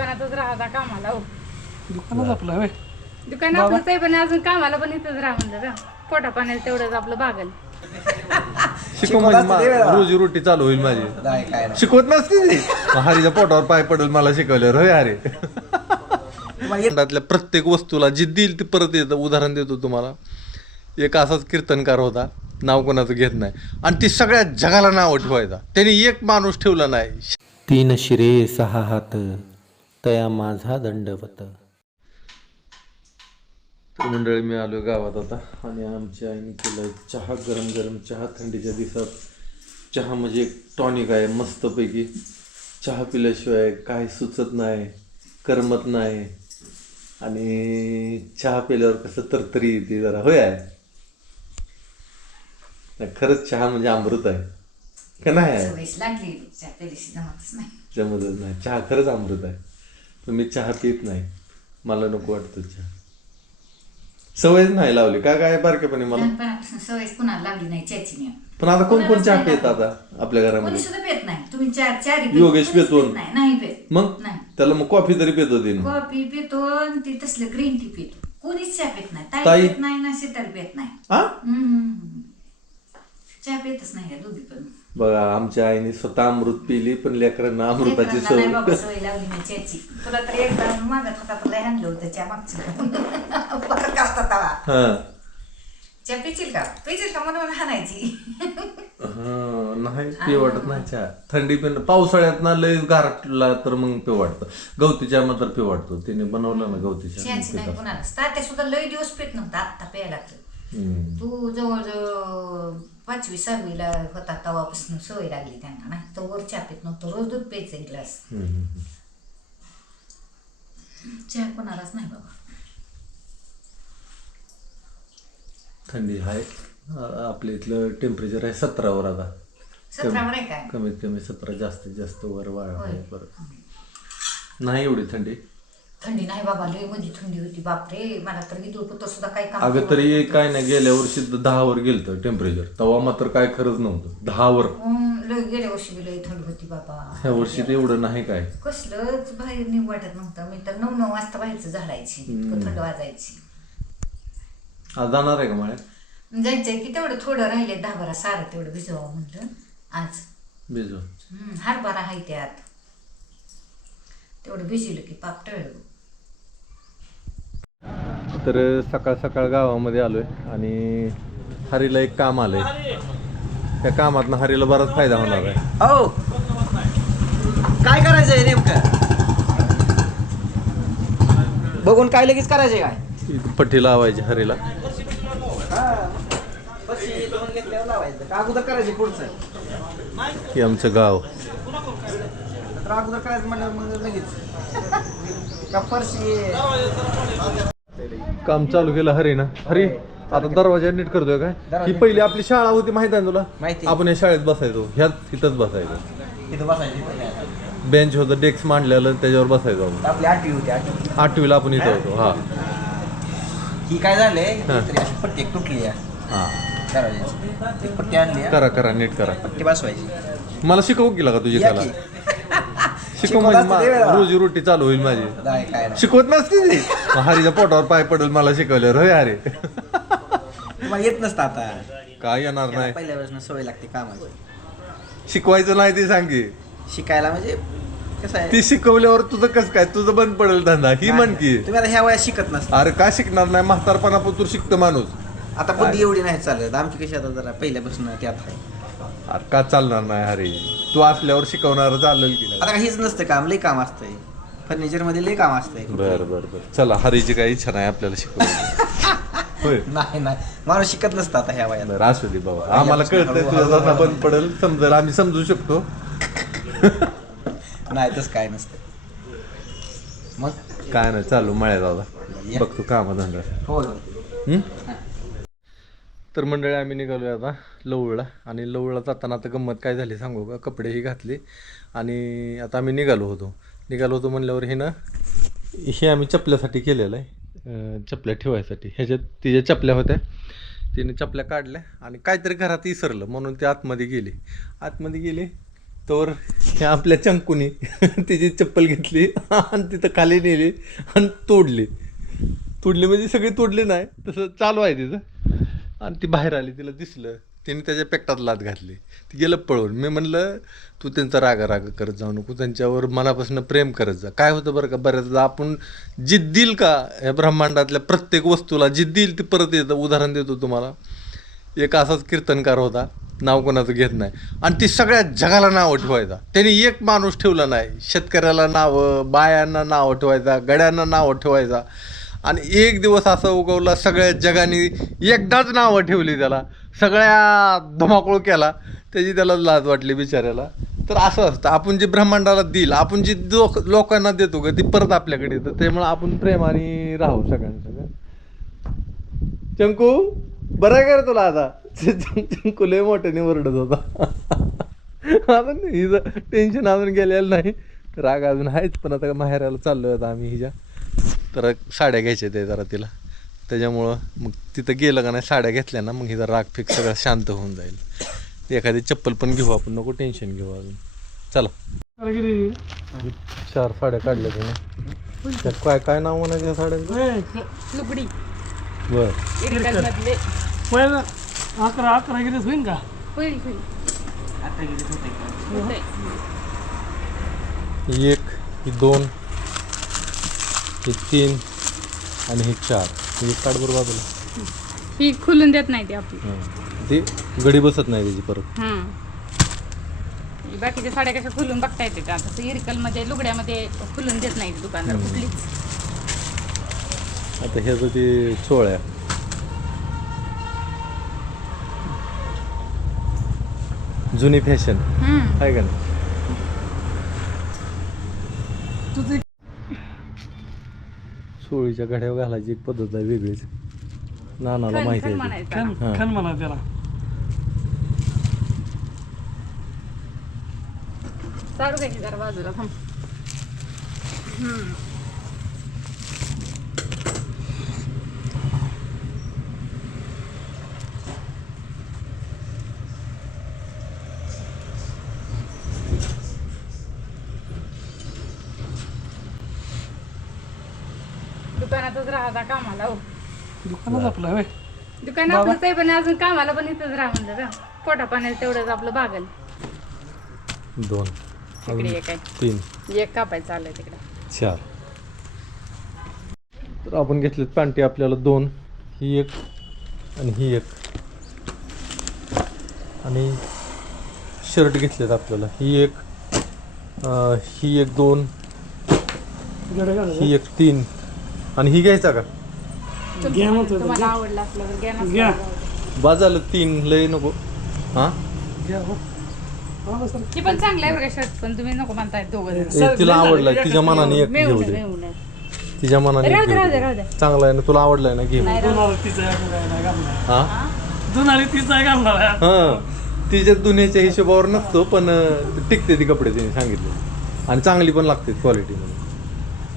दुकानातच राहता कामाला हो. दुकानात आपलं होय. दुकान आपलंच आहे पण अजून कामाला पण इथंच राहा म्हणलं ना. पोटा पाण्याला तेवढंच आपलं भागल. शिकव म्हणजे रोजी रोटी चालू होईल माझी. शिकवत नसते ती हरीच्या पोटावर पाय पडेल मला शिकवल्यावर. होय अरे त्यातल्या प्रत्येक वस्तूला जी देईल ती परत येतं. उदाहरण देतो तुम्हाला. एक असाच कीर्तनकार होता, नाव कोणाचं घेत नाही, आणि ती सगळ्या जगाला नाव ठेवायचा. त्यांनी एक माणूस ठेवला नाही. 3 शिरे 6 हात तया माझा दंडवत. तर मंडळी मी आलो गावात आता, आणि आमच्या आईने केलं चहा. गरम गरम चहा थंडीच्या दिवसात. चहा म्हणजे एक टॉनिक आहे मस्तपैकी. चहा पिल्याशिवाय काय सुचत नाही, करमत नाही, आणि चहा पिल्यावर कसं तरतरी येते जरा. होय आहे खरंच. चहा म्हणजे अमृत आहे का नाही आहे? जमतच नाही. चहा खरंच अमृत आहे. पण मी चहा पित नाही, मला नको वाटतं चहा. सवयच नाही लावली का काय बारकेपणी मला. सवय कुणाला लावली नाही चहाची. पण आता कोण कोण चहा पित आता आपल्या कोणी घरामध्ये? सुद्धा पेत नाही. तुम्ही चार योगेश पेतो नाही पेत. मग त्याला मग कॉफी तरी पेत होती ना. कॉफी पितो ती तसलं ग्रीन टी पितो. कोणीच चहा पेत नाही. ताई? ताई पेत नाही ना शीतल पेत नाही. हा चहा पेतच नाही दोघी पण. बघा आमच्या आईने स्वतः अमृत पिली, पण लेकरांना अमृताची नाही सवय. बाबा सवय लावली नाही चहाची. तुला तर एकदा मागत होता तुला हाणलं होतं चहा मागचं. परत करता तवा हा चहा पिशील का म्हणून हाणायची. हा नाही पे वाटत नाही चहा. थंडी पण पावसाळ्यात ना लय गारटला तर मग पे वाटतं. गवती चहा मात्र पे वाटतो. तिने बनवलं ना गवती चहाची नाही चहा. कुणाला. तात्या सुद्धा लय दिवस पेत नव्हता, आत्ता प्यायला लागतं. तू जवळजवळ 5वी 6वीला होता तेव्हापासून सवय लागली त्यांना. नाही तर वर चहा पित नव्हतं. रोज दूध प्यायचं एक ग्लास. चहा कोणालाच नाही बाबा. थंडी आहे. आपल्या इथलं टेम्परेचर आहे 17वर आता. 17वर आहे काय? कमीत कमी 17, जास्तीत जास्त वर वाढ. परत नाही एवढी थंडी. थंडी नाही बाबा. लय मध्ये थंडी होती बापरे. मला तर विदुळ पुत्र सुद्धा काही काम. अगं तरी काय नाही, गेल्या वर्षी 10वर गेलं टेम्परेचर. तेव्हा मात्र काय खरंच नव्हतं 10वर. लय गेल्या वर्षी लय थंडी होती बाबा. ह्या वर्षी ते एवढं नाही काय. कसलंच बाहेर निघ वाटत नव्हतं. मी तर 9 वाजता बाहेरचं झाडायची. थंड वाजायची. आज जाणार आहे का मळ्यात? जायचंय की तेवढं थोडं राहिले 10-12 सारं तेवढं भिजवावं म्हणलं आज. भिजव. हरभरा आहे त्यात. तेवढं भिजवलं की पाप टळलं. तर सकाळ सकाळ गावामध्ये आलोय, आणि हरीला एक काम आलंय. त्या कामातनं हरीला बराच फायदा होणार आहे. हो काय करायचंय नेमकं बघून काय लगेच करायचंय काय? पट्टी लावायची हरीला. अगोदर करायचे पुढचं. हे आमचं गाव. अगोदर करायचं म्हणलं मग लगेच का फरशी. काम चालू केलं हरीनं. हरी आता दरवाजा नीट करतोय काय? ही पहिली आपली शाळा होती माहिती आहे तुला? माहिती. आपण या शाळेत बसायचो. ह्याच इथंच बसायचो. इथं बसायची. बेंच होतं, डेस्क मांडलेलं, त्याच्यावर बसायचो आपण. आपली 8वी होती. 8वीला आपण इथं होतो. हा ही काय झालंय पट्टी एक तुटली आहे. हा दरवाजाची पट्टी आणली आहे. करा नीट करा. पट्टी बसवायची. मला शिकवू गेला का तुझी या कला? की. शिकव म्हणजे रोजी रोटी चालू होईल माझी. काय नाही. शिकवत नसते ती हरीच्या पोटावर पाय पडेल मला शिकवल्यावर. होय अरे तुम्हाला येत नसतं आता. काय येणार नाही. पहिल्या वेळेस सवय लागते कामाची. शिकवायचं नाही ते सांगे. शिकायला म्हणजे कसं आहे. ती शिकवल्यावर तुझं कसं काय? तुझं बंद पडेल धंदा ही म्हण की. तुम्ही आता ह्या वयात शिकत नसता. अरे काय शिकणार नाही? म्हातारपणापासून शिकतं माणूस. आता बुद्धी एवढी नाही चालत. आमची कशी आता जरा पहिल्यापासून त्यात आहे. अरे का चालणार नाही हरी? तू असल्यावर शिकवणार चालेल की नाही? आता काहीच नसतं काम. लय काम असतंय फर्निचर मध्ये. लय काम असतंय. बर चला, हरीची काही इच्छा नाही आपल्याला शिकवायची. होय नाही माणूस शिकत नसतं आता ह्या वयात. बरं असू दे बाबा. आम्हाला कळतंय तुझा धंदा बंद पडेल समजेल. आम्ही समजू शकतो. नाही तसं काय नसतं. मग काय नाही चालू मळ्यात दादा. बघतो काम धंदा. हो. तर मंडळी आम्ही निघालोय आता लवळला. आणि लवळला जाताना आता गंमत काय झाली सांगू का? कपडेही घातले आणि आता आम्ही निघालो होतो म्हणल्यावर हे आम्ही चपल्यासाठी केलेलं आहे. चपल्या ठेवायसाठी. ह्याच्यात तिच्या चपल्या होत्या, तिने चपल्या काढल्या आणि काहीतरी घरात विसरलं म्हणून ते आतमध्ये गेली. तर हे आपल्या चंकूनी तिची चप्पल घेतली आणि तिथं खाली नेली आणि तोडली म्हणजे सगळी तोडली नाही, तसं चालू आहे तिचं. आणि ती बाहेर आली, तिला दिसलं, तिने त्याच्या पेकटात लात घातली, ती गेलं पळून. मी म्हणलं तू त्यांचा राग करत जाऊ नको, त्यांच्यावर मनापासून प्रेम करत जा. काय होतं बरं का, बऱ्याचदा आपण जी देईल का या ब्रह्मांडातल्या प्रत्येक वस्तूला जी देईल ती परत येतं. उदाहरण देतो तुम्हाला. एक असाच कीर्तनकार होता, नाव कोणाचं घेत नाही, आणि ती सगळ्या जगाला नाव ठेवायचा. त्यांनी एक माणूस ठेवला नाही. शेतकऱ्याला नावं, बायांना नाव ठेवायचा, गड्यांना नाव ठेवायचा. आणि एक दिवस असं उगवला, सगळ्या जगाने एकदाच नावं ठेवली त्याला, सगळ्या धुमाकूळ केला, त्याची त्याला लाज वाटली बिचाऱ्याला. तर असं असतं, आपण जे ब्रह्मांडाला देईल, आपण जी लोकांना देतो का ती परत आपल्याकडे येतं. त्यामुळे आपण प्रेमाने राहू सगळ्यांसगळं. चंकू बरं आहे का रे तुला आता? चंकू लय मोठ्याने ओरडत होता. अजून हिचं टेन्शन अजून गेलेलं नाही, राग अजून आहेच. पण आता माहेराला चाललो आता आम्ही हिच्या, तर साड्या घ्यायच्या ते जरा तिला, त्याच्यामुळं मग तिथं गेलं का नाही, साड्या घेतल्या ना, मग हिचा राग फिक्स सगळं शांत होऊन जाईल. एखादी चप्पल पण घेऊ आपण, नको टेन्शन घेऊ अजून. चला 4 साड्या काढल्या तिने. त्यात काय काय नाव म्हणायचं या साड्यांचं? लुगडी पहिलं 11 गिरीच होईन का? होईल. ही 1, ही 2, ही 3 आणि ही 4. ही काढ बरोबर बाजूला. ही खुलून देत नाही ती आपली. ती गडी बसत नाही त्याची परत. बाकीच्या साड्या कशा खुलून बघता येते का, तसं इरकलमध्ये लुगड्यामध्ये खुलून देत नाही दुकानदार कुठलीच. आता ह्याचं ते चोळ्या, जुनी फॅशन आहे का नाही? चोळीच्या घड्यावर घालायची एक पद्धत आहे वेगळीच, नानाला माहिती आहे. खण म्हणा त्याला. सारू घ्यायची जरा बाजूला थांब. दुकानातच राहता कामाला. हो, दुकानच आपलं होय. दुकान आपलंच आहे, पण अजून कामाला पण इथंच राहा म्हणलं का, पोटा पाण्यात तेवढंच आपलं भागल. 2, तिकडे एक आहे, 3, एक कापायचं आलंय तिकडे. 4. तर आपण घेतलेत पॅन्टी आपल्याला 2, ही 1 आणि ही 1, आणि शर्ट घेतलेत आपल्याला ही 1, ही 1, 2, ही 1, 3 आणि ही घ्यायचा का? तुम्हाला आवडलं असलं तर घ्या घ्या. ना. बा झालं 3, लय नको. हा घ्या हो. ती पण चांगलं आहे बघा शर्ट, पण तुम्ही नको म्हणताय दोघं जण. तिला आवडलाय, तिच्या मनाने एक घेऊ दे, तिच्या मनाने एक राहू दे घेऊ राहू दे. दे राहू दे. चांगला आहे ना, तुला आवडलाय ना, घे. नाही राहू दे. दोनाला तिचा नाही घालणार. हा दोनाला तिचा घालणार आहे. हा, तिच्या दुनियाच्या हिशोबावर नसतो, पण टिकते ती कपडे तिने सांगितले, आणि चांगली पण लागते क्वालिटी मध्ये.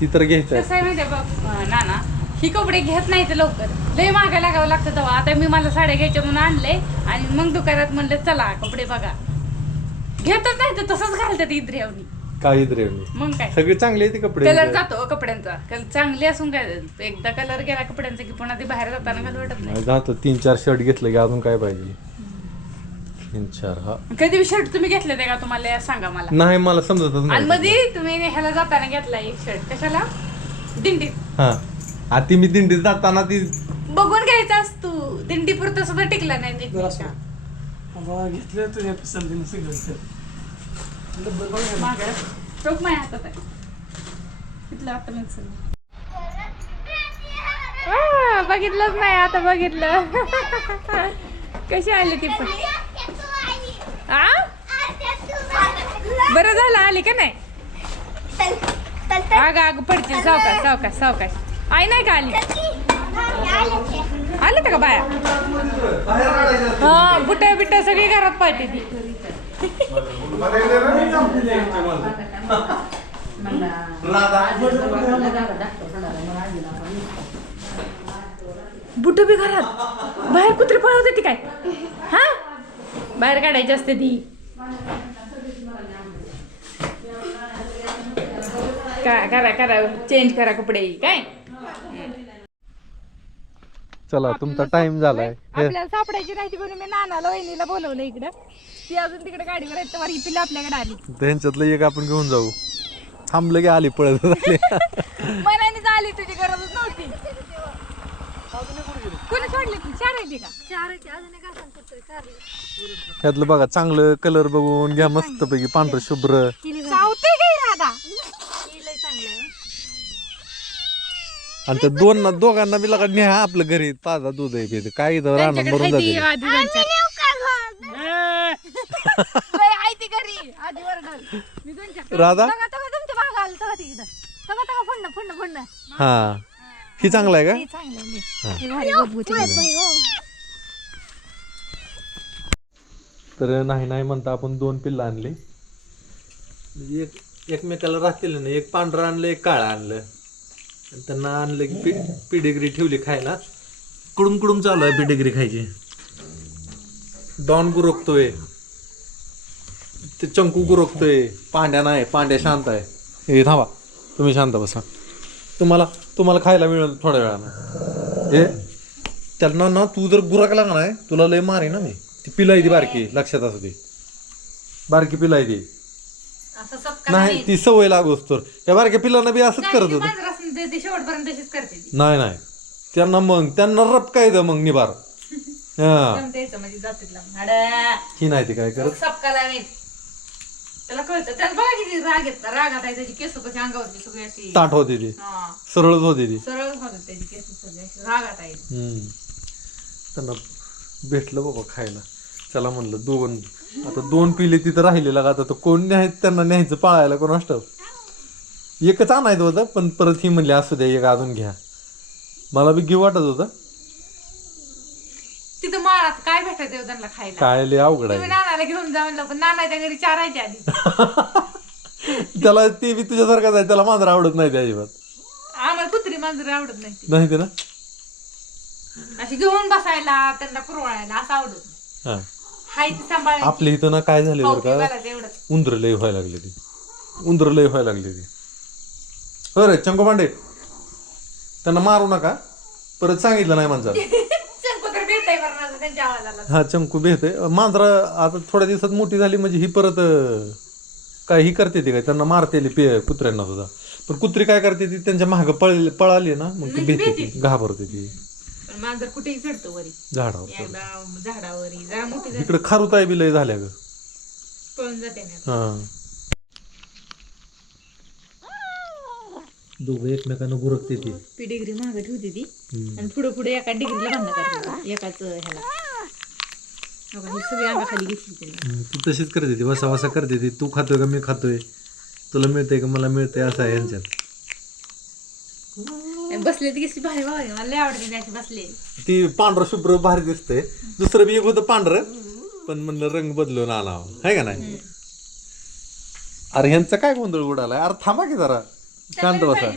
ती तर घ्यायचं कसं आहे माहिती आहे बघ नाना, ही कपडे घेत नाही तर लवकर लय महागा लागावं लागतं तेव्हा. आता मी मला साड्या घ्यायच्या म्हणून आणले, आणि मग दुकानात म्हणलं चला कपडे बघा, घेतच नाही तर तसंच घालतात इद्रेवणी. काही रे मग काय, सगळे चांगले आहेत ते कपडे. कलर जातो कपड्यांचा, चांगली असून काय, एकदा कलर गेला कपड्यांचा की पुन्हा ते बाहेर जाताना घालू वाटत नाही. जातो 3-4 शर्ट घेतलं की अजून काय पाहिजे. 3-4 हा कधी शर्ट तुम्ही घेतले ते का तुम्हाला सांगा मला. नाही, मला समजतच आणि नाही. मध्ये तुम्ही ह्याला जाताना घेतला एक शर्ट, कशाला? दिंडीत. हा, आधी मी दिंडीत जाताना ती बघून घ्यायचा असतो, दिंडी पुरतं सुद्धा टिकला नाही नीट. आता घेतलं तुझ्या पसंतीने सगळं. मागं टोक माझ्या हातात आहे, तिथलं आता मी बघितलंच नाही, आता बघितलं. कशी आली ती पण? आ बरं झालं आली का नाही? आग आग पडतील, सावकाश सावकाश सावकाश. आई नाही का आली? आले का बाया? हा, बुट्या बिट्या सगळी घरात पाहिजे ती. बुट बी घरात, बाहेर कुत्री पळवते ती काय? हा, बाहेर काढायची असते ती. करा करा चेंज करा कपडे काय चला तुमचा टाइम झालाय आपल्याला सापडायची नाही म्हणून मी नानाला वहिनीला बोलवलं इकडं ती अजून तिकडे गाडीवर आहेत तर ही पिल्ला आपल्याकडे आली त्यांच्यातलं एक आपण घेऊन जाऊ थांबलं की आली पळत आली. मनाने झाली तुझी गरजच नव्हती कोणी सोडले ती चार आहे का ह्यातलं बघा चांगलं कलर बघून घ्या मस्त पैकी पांढरं शुभ्र चावते काय राधा आणि त्या दोघांना बी लगा न्या आपलं घरी ताजा दूध आहे तिथे काय इथं राहणार मरून जाते राधा हा ही चांगलं आहे का तर नाही म्हणता आपण 2 पिल्लं आणली म्हणजे एकमेकाला राखतील ना एक पांढरं आणलं एक काळं आणलं आणि त्यांना आणलं की पिडिग्री ठेवली खायला कुडूम चालू आहे पिडिग्री खायची डॉन गुरकतोय ते चंकू गुरकतोय पांड्या नाही पांड्या शांत आहे हे थांबा तुम्ही शांत बसा तुम्हाला खायला मिळेल थोड्या वेळानं हे त्यांना ना तू जर गुरकला का नाही तुला लय मारे ना मी ती पिलाई ती बारकी लक्षात असू दे बारकी पिलाई ती नाही ती सवय लागोस तर त्या बारक्या पिल्लांना बी असंच करत होतं शेवटपर्यंत तशीच करते नाही त्यांना रपका येतं मग निभार हा ही नाही ती काय करत त्याला कळतं त्याला बघा किती राग येत रागात आहे त्याची केस कशी अंगावरची सगळी अशी ताट होती ती सरळच होती ती सरळ होतात त्याची केस सगळी अशी रागात आहे त्यांना भेटलं बाबा खायला चला म्हणलं 2 आता 2 पिले तिथं राहिलेला आता तर कोण त्यांना न्यायचं पाळायला कोण असतं एकच आणायचं होतं पण परत ही म्हणली असू द्या एक अजून घ्या मला बी घेऊ वाटत होतं तिथं माळात काय भेटायचं त्यांना खायला काय लय अवघड तुम्ही आहे नानाला घेऊन जा म्हणलं पण नानाच्या घरी चारायच्या आधी त्याला ते बी तुझ्यासारखाच आहे त्याला मांजर आवडत नाही त्या अजिबात आम्हाला कुत्री मांजर आवडत नाही नाही ते ना अशी घेऊन बसायला त्यांना कुरवाळायला असं आवडत हा हाय ती सांभाळायची आपल्या इथं ना काय झाले बरं का घालायचं एवढंच उंदर लय व्हायला लागली ती अरे चंको पांडे त्यांना मारू नका परत सांगितलं नाही माणसाला तर भेटतंय बरं त्यांच्या आवाजाला हा चंकू भेटते मांजरा आता थोड्या दिवसात मोठी झाली म्हणजे ही परत काय ही करते ती काय त्यांना मारते कुत्र्यांना सुद्धा पण कुत्री काय करते ती त्यांच्या मागं पळाली ना मग ती भेटते ती घाबरते ती मांजर कुठेही चढतो वरी झाडावर एकदा झाडावरी जरा मोठी इकडे खारुताई बी लय झाल्या ग पळून जाते ना हा दोघं एकमेकांना गुरकते ती ती डिग्री मागं ठेवते ती आणि पुढे एका डिग्रीला बंद करते एकाच ह्याला ही सगळी अंगाखाली घेतली तू तशीच करते ती वसा करते ती तू खातोय का मी खातोय तुला मिळतंय का मला मिळतंय असं आहे यांच्यात बसले ती कशी भारी भारी मला लय आवडते अशी बसले ती पांढरं शुभ्र भारी दिसते दुसरं बी एक होतं पांढरं पण म्हणलं रंग बदलून आणावं आहे का नाही अरे ह्यांचा काय गोंधळ उडालाय अरे थांबा की जरा शांत बसा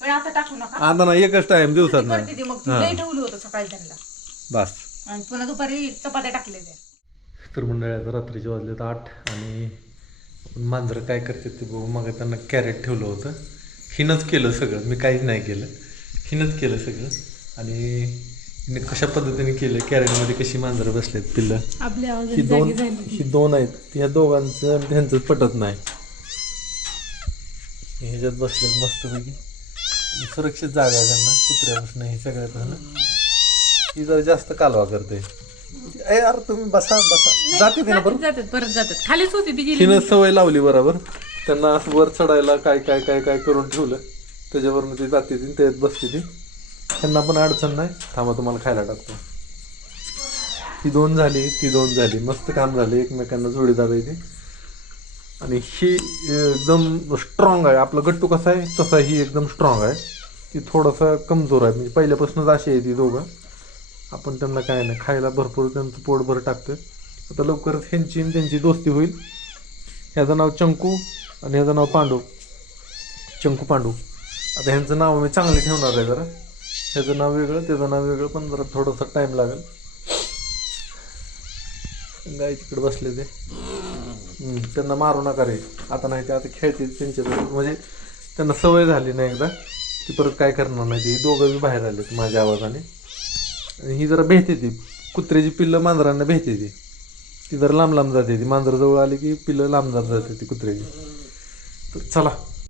पण आता टाकू नका आता ना एकच टाइम दिवसात ना करते ती मग ती लय ठेवलं होतं सकाळी त्यांना बस आणि पुन्हा दुपारी चपात्या टाकलेल्या तर मंडळी आता रात्रीचे वाजलेत 8 आणि आपण मांजरं काय करते ते बघू मग त्यांना कॅरेट ठेवलं होतं हिनंच केलं सगळं मी काहीच नाही केलं हिनंच केलं सगळं आणि हिने कशा पद्धतीने केलं कॅरेटमध्ये कशी मांजरं बसलेत पिल्लं ही दोन आहेत ह्या दोघांचं आणि त्यांचं पटत नाही ह्याच्यात बसलेत मस्तपैकी सुरक्षित जागा आहे त्यांना कुत्र्यापासून हे सगळ्यात ही जरा जास्त कालवा करते यार तुम्ही बसा जाते ना बरोबर परत जातात खालीच होती ती हिनं सवय लावली बरोबर त्यांना असं वर चढायला काय काय काय काय करून ठेवलं त्याच्यावरून ती जाते ती त्यात बसते ती त्यांना पण अडचण नाही थांबा तुम्हाला खायला टाकतो ही 2 झाली ती 2 झाली मस्त काम झालं एकमेकांना जोडीदार आहे ती आणि ही एकदम स्ट्रॉंग आहे आपलं गट्टू कसं आहे तसा ही एकदम स्ट्रॉंग आहे ती थोडासा कमजोर आहे म्हणजे पहिल्यापासूनच अशी आहे ती दोघं आपण त्यांना काय नाही खायला भरपूर त्यांचं पोटभर टाकतं आता लवकरच ह्यांची आणि त्यांची दोस्ती होईल ह्याचं नाव चंकू आणि ह्याचं नाव पांडू चंकू पांडू आता ह्यांचं नाव मी चांगलं ठेवणार आहे जरा ह्याचं नाव वेगळं त्याचं नाव वेगळं पण जरा थोडासा टाईम लागेल गाय तिकडे बसले ते त्यांना मारू नका रे आता नाही ते आता खेळतील त्यांच्याबरोबर म्हणजे त्यांना सवय झाली ना एकदा ती परत काय करणार नाही ती दोघं बी बाहेर आले माझ्या आवाजाने. आणि ही जरा भेटते ती कुत्र्याची पिल्लं मांजरांना भेटते ती जरा लांब लांब जाते ती मांजर जवळ आली की पिल्लं लांब जात जाते ती कुत्र्याची. तर चला